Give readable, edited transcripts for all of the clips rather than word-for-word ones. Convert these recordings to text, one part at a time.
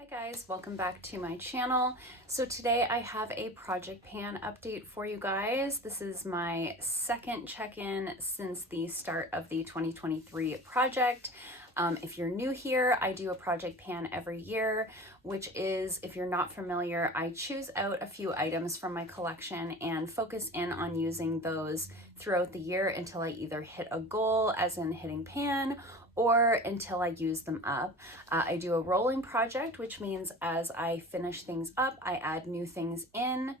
Hi guys, welcome back to my channel. So today I have a project pan update for you guys. This is my second check-in since the start of the 2023 project. If you're new here, I do a project pan every year, which is, if you're not familiar, I choose out a few items from my collection and focus in on using those throughout the year until I either hit a goal, as in hitting pan, or until I use them up. I do a rolling project, which means as I finish things up, I add new things in.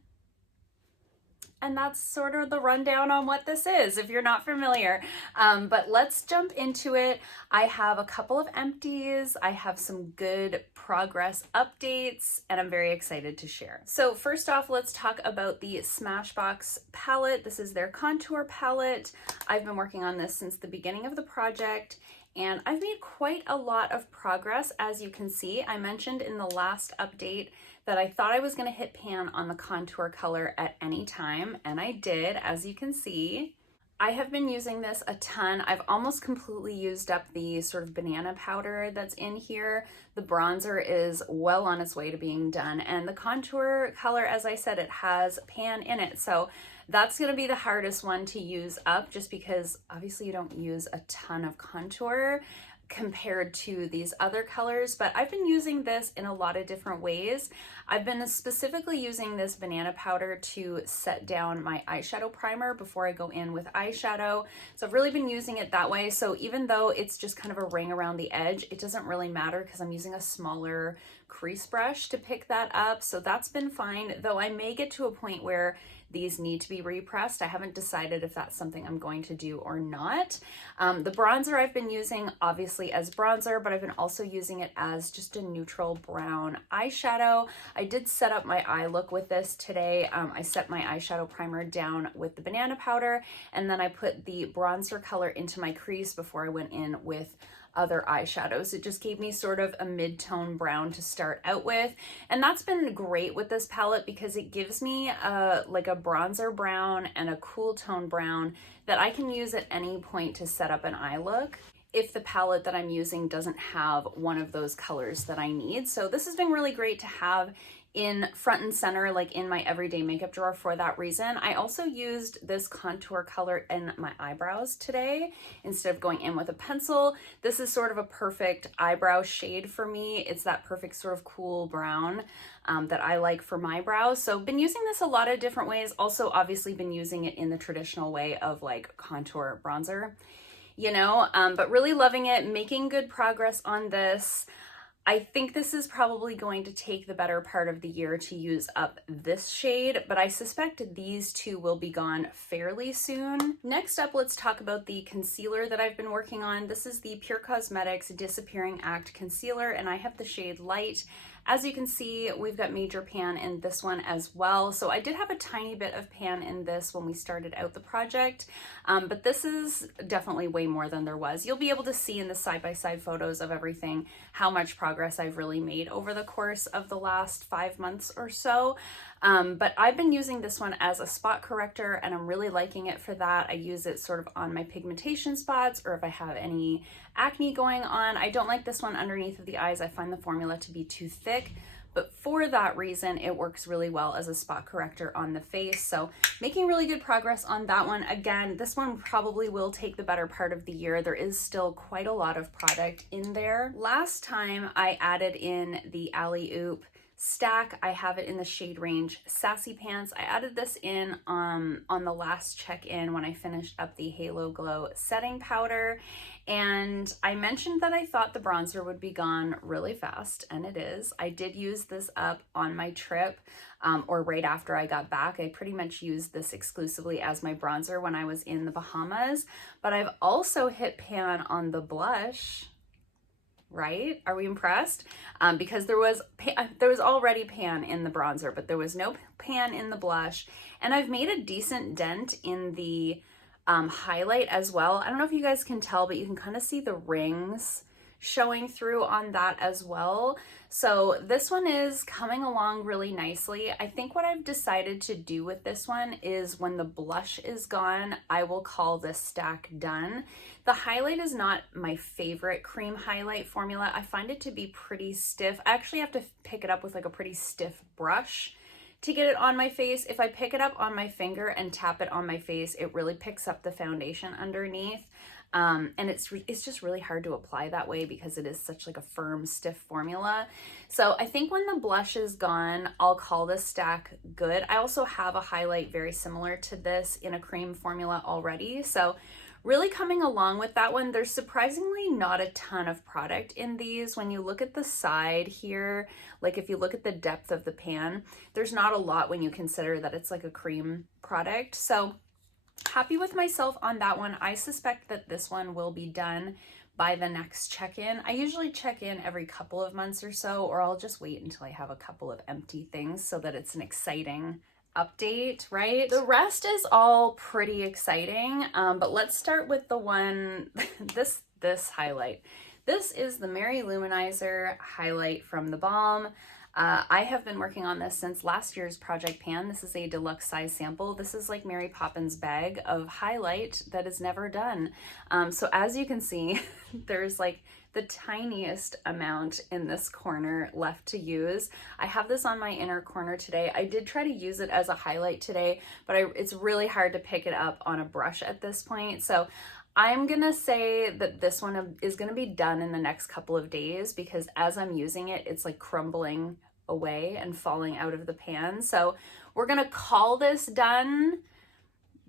And that's sort of the rundown on what this is, if you're not familiar. But let's jump into it. I have a couple of empties. I have some good progress updates, and I'm very excited to share. So first off, let's talk about the Smashbox palette. This is their contour palette. I've been working on this since the beginning of the project, and I've made quite a lot of progress. As you can see, I mentioned in the last update that I thought I was going to hit pan on the contour color at any time, and I did, as you can see. I have been using this a ton. I've almost completely used up the sort of banana powder that's in here. The bronzer is well on its way to being done, and the contour color, as I said, it has pan in it. So that's going to be the hardest one to use up, just because obviously you don't use a ton of contour compared to these other colors, but I've been using this in a lot of different ways. I've been specifically using this banana powder to set down my eyeshadow primer before I go in with eyeshadow. So I've really been using it that way. So even though it's just kind of a ring around the edge, it doesn't really matter because I'm using a smaller crease brush to pick that up. So that's been fine, though I may get to a point where these need to be repressed. I haven't decided if that's something I'm going to do or not. The bronzer I've been using obviously as bronzer, but I've been also using it as just a neutral brown eyeshadow. I did set up my eye look with this today. I set my eyeshadow primer down with the banana powder, and then I put the bronzer color into my crease before I went in with other eyeshadows. It just gave me sort of a mid-tone brown to start out with, and that's been great with this palette because it gives me like a bronzer brown and a cool tone brown that I can use at any point to set up an eye look if the palette that I'm using doesn't have one of those colors that I need. So this has been really great to have in front and center, like in my everyday makeup drawer for that reason. I also used this contour color in my eyebrows today instead of going in with a pencil. This is sort of a perfect eyebrow shade for me. It's that perfect sort of cool brown that I like for my brows. So been using this a lot of different ways. Also obviously been using it in the traditional way of like contour bronzer, you know, but really loving it, making good progress on this. I think this is probably going to take the better part of the year to use up this shade, but I suspect these two will be gone fairly soon. Next up, let's talk about the concealer that I've been working on. This is the Pure Cosmetics Disappearing Act Concealer, and I have the shade Light. As you can see, we've got major pan in this one as well. So I did have a tiny bit of pan in this when we started out the project, but this is definitely way more than there was. You'll be able to see in the side-by-side photos of everything how much progress I've really made over the course of the last 5 months or so. But I've been using this one as a spot corrector, and I'm really liking it for that. I use it sort of on my pigmentation spots, or if I have any acne going on. I don't like this one underneath of the eyes. I find the formula to be too thick, but for that reason, it works really well as a spot corrector on the face. So making really good progress on that one. Again, this one probably will take the better part of the year. There is still quite a lot of product in there. Last time I added in the Alleyoop stack. I have it in the shade range Sassy Pants. I added this in on the last check-in when I finished up the Halo Glow setting powder, and I mentioned that I thought the bronzer would be gone really fast, and it is. I did use this up on my trip, or right after I got back. I pretty much used this exclusively as my bronzer when I was in the Bahamas, but I've also hit pan on the blush. Right? Are we impressed? Because there was already pan in the bronzer, but there was no pan in the blush. And I've made a decent dent in the highlight as well. I don't know if you guys can tell, but you can kind of see the rings showing through on that as well. So this one is coming along really nicely. I think what I've decided to do with this one is when the blush is gone, I will call this stack done. The highlight is not my favorite cream highlight formula. I find it to be pretty stiff. I actually have to pick it up with like a pretty stiff brush to get it on my face. If I pick it up on my finger and tap it on my face, it really picks up the foundation underneath. And it's just really hard to apply that way because it is such like a firm, stiff formula. So I think when the blush is gone, I'll call this stack good. I also have a highlight very similar to this in a cream formula already. So really coming along with that one. There's surprisingly not a ton of product in these. When you look at the side here, like if you look at the depth of the pan, there's not a lot when you consider that it's like a cream product. So happy with myself on that one. I suspect that this one will be done by the next check-in. I usually check in every couple of months or so, or I'll just wait until I have a couple of empty things so that it's an exciting update, right? The rest is all pretty exciting, but let's start with the one, this highlight. This is the Mary Luminizer highlight from the Balm. I have been working on this since last year's project pan. This is a deluxe size sample. This is like Mary Poppins' bag of highlight that is never done. So as you can see, there's like the tiniest amount in this corner left to use. I have this on my inner corner today. I did try to use it as a highlight today, but it's really hard to pick it up on a brush at this point. So I'm gonna say that this one is gonna be done in the next couple of days because as I'm using it, it's like crumbling away and falling out of the pan. So we're gonna call this done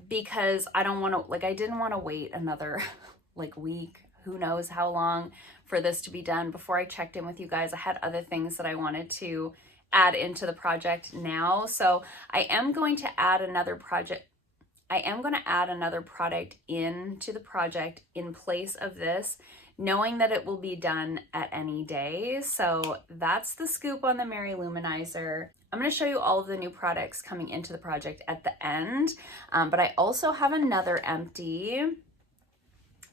because I don't wanna, like I didn't wanna wait another like week, who knows how long for this to be done before I checked in with you guys. I had other things that I wanted to add into the project now. So I am going to add another product into the project in place of this, knowing that it will be done at any day. So that's the scoop on the Mary Luminizer. I'm going to show you all of the new products coming into the project at the end, but I also have another empty.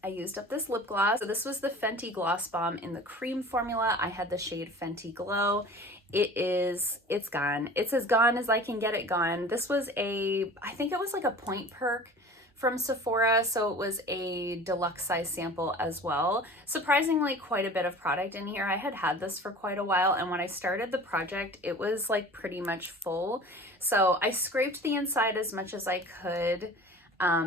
I used up this lip gloss. So this was the Fenty Gloss Bomb in the cream formula. I had the shade Fenty Glow. It's gone. It's as gone as I can get it gone. This was I think it was like a point perk from Sephora, so it was a deluxe size sample as well. Surprisingly, quite a bit of product in here. I had this for quite a while, and when I started the project, it was like pretty much full. So I scraped the inside as much as I could.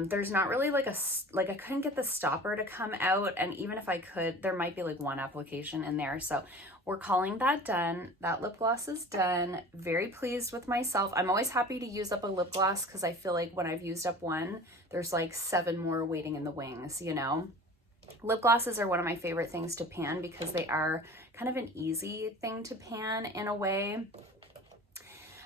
There's not really like I couldn't get the stopper to come out, and even if I could, there might be like one application in there. So we're calling that done. That lip gloss is done. Very pleased with myself. I'm always happy to use up a lip gloss because I feel like when I've used up one, there's like 7 more waiting in the wings, you know? Lip glosses are one of my favorite things to pan because they are kind of an easy thing to pan in a way.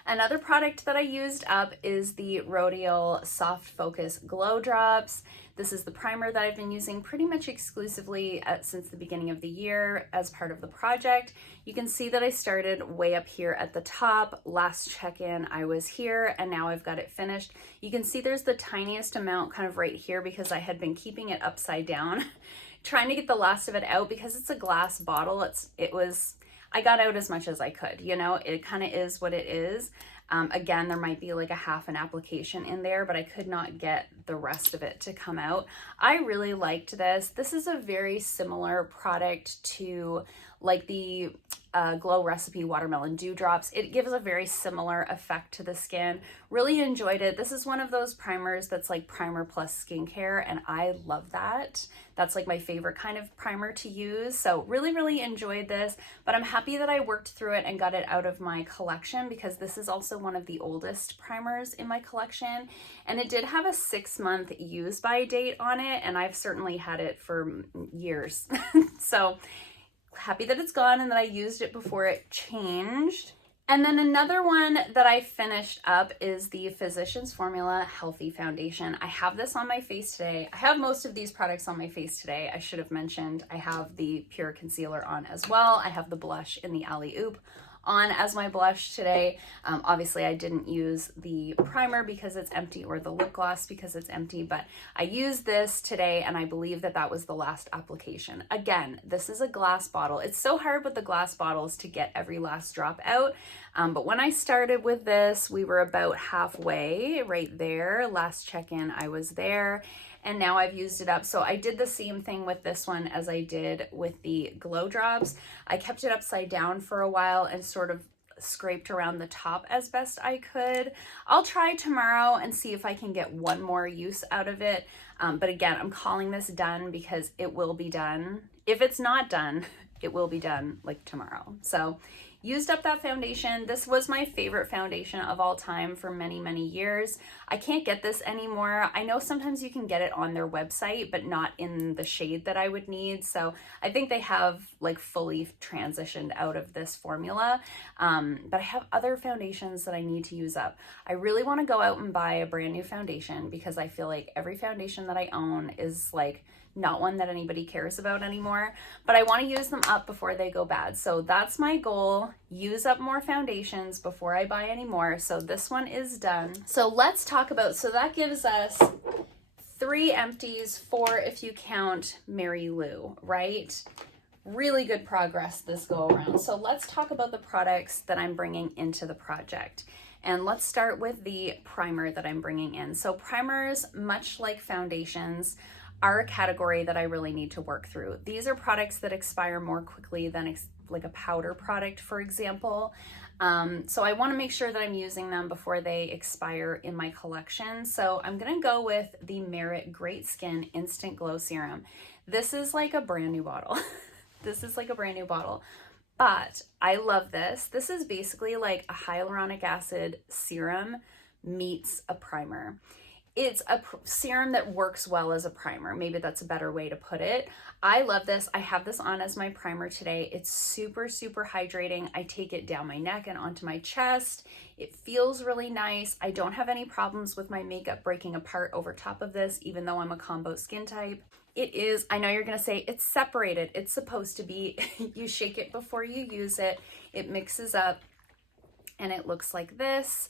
Another product that I used up is the Rodial Soft Focus Glow Drops. This is the primer that I've been using pretty much exclusively since the beginning of the year as part of the project. You can see that I started way up here at the top. Last check-in, I was here, and now I've got it finished. You can see there's the tiniest amount kind of right here because I had been keeping it upside down, trying to get the last of it out because it's a glass bottle. I got out as much as I could, you know, it kind of is what it is. Again, there might be like a half an application in there, but I could not get the rest of it to come out. I really liked this. This is a very similar product to like the Glow Recipe Watermelon Dew Drops. It gives a very similar effect to the skin. Really enjoyed it. This is one of those primers that's like primer plus skincare, and I love that. That's like my favorite kind of primer to use. So really enjoyed this, but I'm happy that I worked through it and got it out of my collection because this is also one of the oldest primers in my collection, and it did have a 6-month use by date on it, and I've certainly had it for years. So happy that it's gone and that I used it before it changed. And then another one that I finished up is the Physicians Formula Healthy Foundation. I have this on my face today. I have most of these products on my face today. I should have mentioned I have the Pure Concealer on as well. I have the blush in the Alleyoop on as my blush today. Obviously I didn't use the primer because it's empty or the lip gloss because it's empty, but I used this today and I believe that that was the last application. Again, this is a glass bottle. It's so hard with the glass bottles to get every last drop out. But when I started with this, we were about halfway right there. Last check-in, I was there. And now I've used it up. So I did the same thing with this one as I did with the Glow Drops. I kept it upside down for a while and sort of scraped around the top as best I could. I'll try tomorrow and see if I can get one more use out of it. But again, I'm calling this done because it will be done. If it's not done, it will be done like tomorrow. So used up that foundation. This was my favorite foundation of all time for many, many years. I can't get this anymore. I know sometimes you can get it on their website, but not in the shade that I would need. So I think they have like fully transitioned out of this formula. But I have other foundations that I need to use up. I really want to go out and buy a brand new foundation because I feel like every foundation that I own is like not one that anybody cares about anymore, but I want to use them up before they go bad. So that's my goal, use up more foundations before I buy any more. So this one is done. So let's talk about, so that gives us 3 empties, 4 if you count Mary Lou, right? Really good progress this go around. So let's talk about the products that I'm bringing into the project. And let's start with the primer that I'm bringing in. So primers, much like foundations, are a category that I really need to work through. These are products that expire more quickly than like a powder product, for example. So I want to make sure that I'm using them before they expire in my collection. So I'm going to go with the Merit Great Skin Instant Glow Serum. This is like a brand new bottle. This is like a brand new bottle, but I love this. This is basically like a hyaluronic acid serum meets a primer. It's a serum that works well as a primer. Maybe that's a better way to put it. I love this. I have this on as my primer today. It's super, super hydrating. I take it down my neck and onto my chest. It feels really nice. I don't have any problems with my makeup breaking apart over top of this, even though I'm a combo skin type. It is, I know you're gonna say it's separated. It's supposed to be. You shake it before you use it. It mixes up and it looks like this.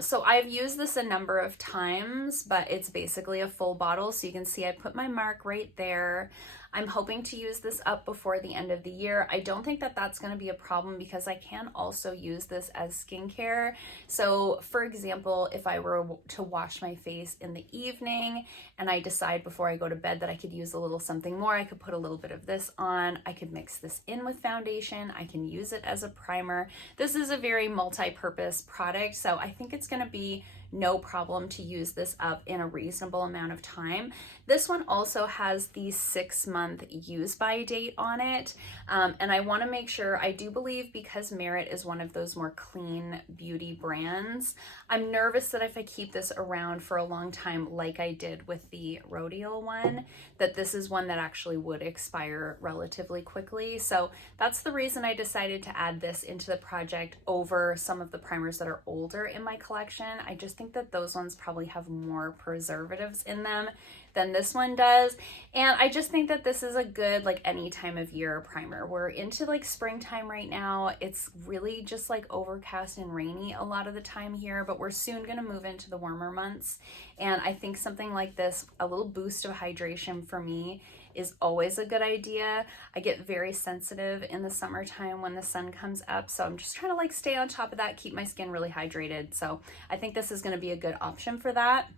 So I've used this a number of times, but it's basically a full bottle. So you can see I put my mark right there. I'm hoping to use this up before the end of the year. I don't think that that's going to be a problem because I can also use this as skincare. So for example, if I were to wash my face in the evening and I decide before I go to bed that I could use a little something more, I could put a little bit of this on. I could mix this in with foundation. I can use it as a primer. This is a very multi-purpose product, so I think it's going to be no problem to use this up in a reasonable amount of time. This one also has the 6-month use by date on it. And I want to make sure, I do believe because Merit is one of those more clean beauty brands, I'm nervous that if I keep this around for a long time, like I did with the Rodial one, that this is one that actually would expire relatively quickly. So that's the reason I decided to add this into the project over some of the primers that are older in my collection. I just think that those ones probably have more preservatives in them than this one does. And I just think that this is a good, like, any time of year primer. We're into like springtime right now. It's really just like overcast and rainy a lot of the time here, but we're soon gonna move into the warmer months. And I think something like this, a little boost of hydration for me, is always a good idea. I get very sensitive in the summertime when the sun comes up, so I'm just trying to like stay on top of that, keep my skin really hydrated. So I think this is going to be a good option for that.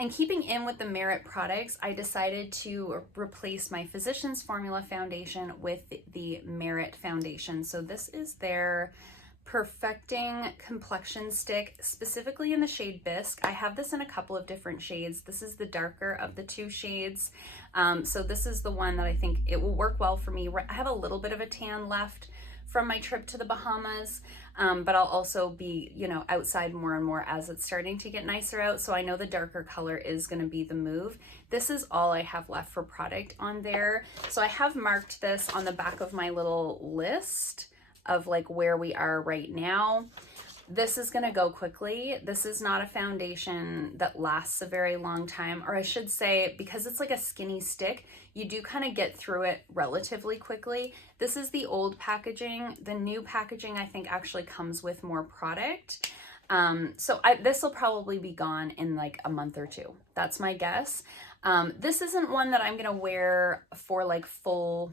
And keeping in with the Merit products, I decided to replace my Physicians Formula foundation with the Merit foundation. So this is their Perfecting Complexion Stick, specifically in the shade Bisque. I have this in a couple of different shades. This is the darker of the 2 shades. So this is the one that I think it will work well for me. I have a little bit of a tan left from my trip to the Bahamas, but I'll also be, you know, outside more and more as it's starting to get nicer out. So I know the darker color is going to be the move. This is all I have left for product on there. So I have marked this on the back of my little list of like where we are right now. This is gonna go quickly. This is not a foundation that lasts a very long time, or I should say, because it's like a skinny stick, you do kind of get through it relatively quickly. This is the old packaging. The new packaging, I think, actually comes with more product. This will probably be gone in like a month or two. That's my guess. This isn't one that I'm gonna wear for like full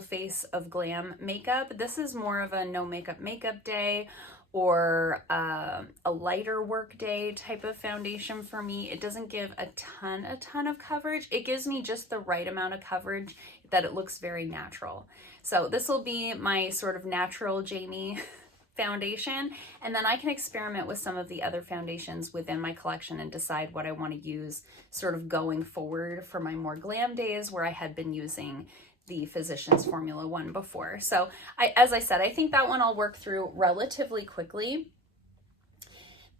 face of glam makeup. This is more of a no makeup day, or a lighter work day type of foundation for me. It doesn't give a ton of coverage. It gives me just the right amount of coverage that it looks very natural. So this will be my sort of natural Jamie foundation, and then I can experiment with some of the other foundations within my collection and decide what I want to use sort of going forward for my more glam days where I had been using the Physicians Formula one before. So as I said, I think that one I'll work through relatively quickly.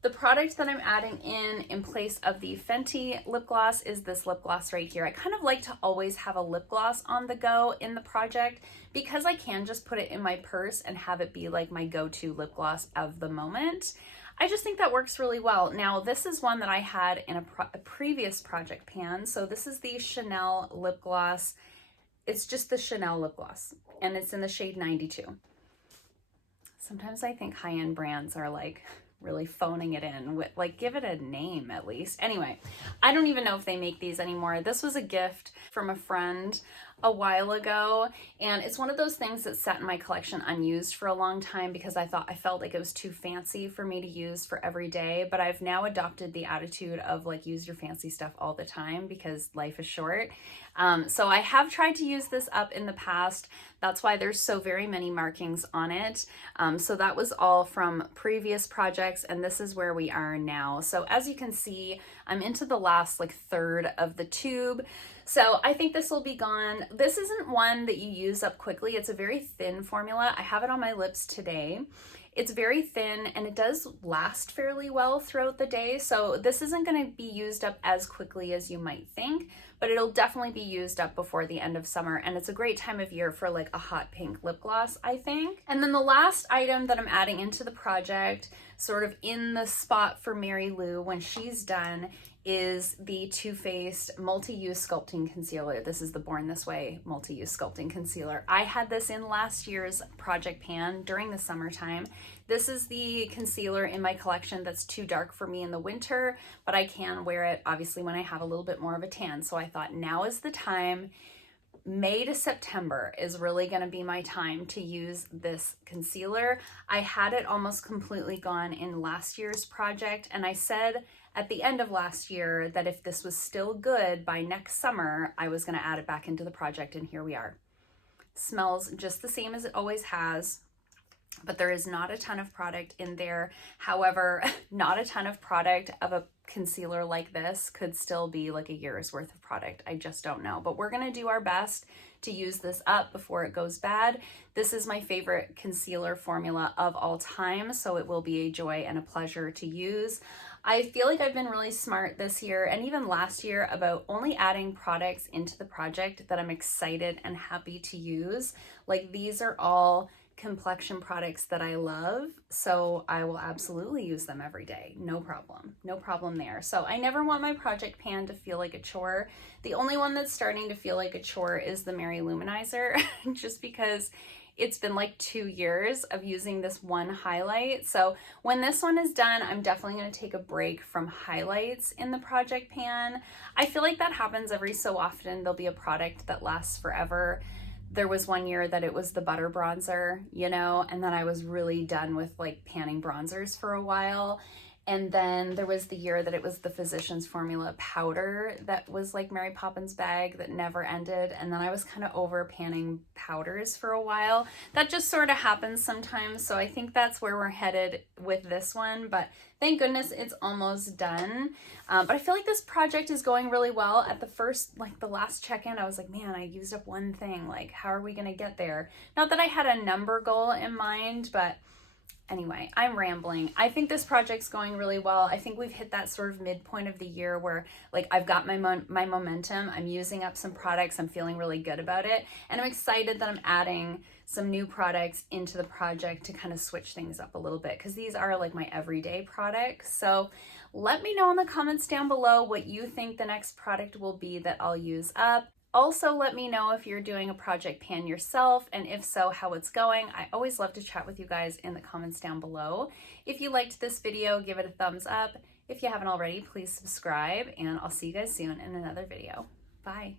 The product that I'm adding in place of the Fenty lip gloss is this lip gloss right here. I kind of like to always have a lip gloss on the go in the project because I can just put it in my purse and have it be like my go-to lip gloss of the moment. I just think that works really well. Now, this is one that I had in a previous project pan. So this is the Chanel lip gloss. It's just the Chanel lip gloss, and it's in the shade 92. Sometimes I think high-end brands are like really phoning it in with, like, give it a name at least. Anyway, I don't even know if they make these anymore. This was a gift from a friend a while ago, and it's one of those things that sat in my collection unused for a long time because I felt like it was too fancy for me to use for every day. But I've now adopted the attitude of like, use your fancy stuff all the time because life is short. So I have tried to use this up in the past. That's why there's so very many markings on it. So that was all from previous projects, and this is where we are now. So as you can see, I'm into the last like third of the tube. So I think this will be gone. This isn't one that you use up quickly. It's a very thin formula. I have it on my lips today. It's very thin and it does last fairly well throughout the day. So this isn't going to be used up as quickly as you might think, but it'll definitely be used up before the end of summer. And it's a great time of year for like a hot pink lip gloss, I think. And then the last item that I'm adding into the project, sort of in the spot for Mary Lou when she's done, is the Too Faced Multi-Use Sculpting Concealer. This is the Born This Way Multi-Use Sculpting Concealer. I had this in last year's project pan during the summertime. This is the concealer in my collection that's too dark for me in the winter, but I can wear it obviously when I have a little bit more of a tan. So I thought now is the time. May to September is really going to be my time to use this concealer. I had it almost completely gone in last year's project, and I said at the end of last year that if this was still good by next summer, I was going to add it back into the project, and here we are. Smells just the same as it always has, but there is not a ton of product in there. However, not a ton of product of a concealer like this could still be like a year's worth of product. I just don't know, but we're gonna do our best to use this up before it goes bad. This is my favorite concealer formula of all time, so it will be a joy and a pleasure to use. I feel like I've been really smart this year and even last year about only adding products into the project that I'm excited and happy to use. Like, these are all Complexion products that I love, so I will absolutely use them every day. No problem there. So I never want my project pan to feel like a chore. The only one that's starting to feel like a chore is the Mary Luminizer, just because it's been like 2 years of using this one highlight. So when this one is done, I'm definitely going to take a break from highlights in the project pan. I feel like that happens every so often. There'll be a product that lasts forever. There was one year that it was the butter bronzer, you know, and then I was really done with like panning bronzers for a while. And then there was the year that it was the Physicians Formula powder that was like Mary Poppins bag that never ended. And then I was kind of over panning powders for a while. That just sort of happens sometimes. So I think that's where we're headed with this one. But thank goodness it's almost done. But I feel like this project is going really well. At the last check-in, I was like, man, I used up one thing. Like, how are we going to get there? Not that I had a number goal in mind, but Anyway, I'm rambling. I think this project's going really well. I think we've hit that sort of midpoint of the year where like I've got my momentum. I'm using up some products. I'm feeling really good about it. And I'm excited that I'm adding some new products into the project to kind of switch things up a little bit, because these are like my everyday products. So let me know in the comments down below what you think the next product will be that I'll use up. Also, let me know if you're doing a project pan yourself, and if so, how it's going. I always love to chat with you guys in the comments down below. If you liked this video, give it a thumbs up. If you haven't already, please subscribe, and I'll see you guys soon in another video. Bye.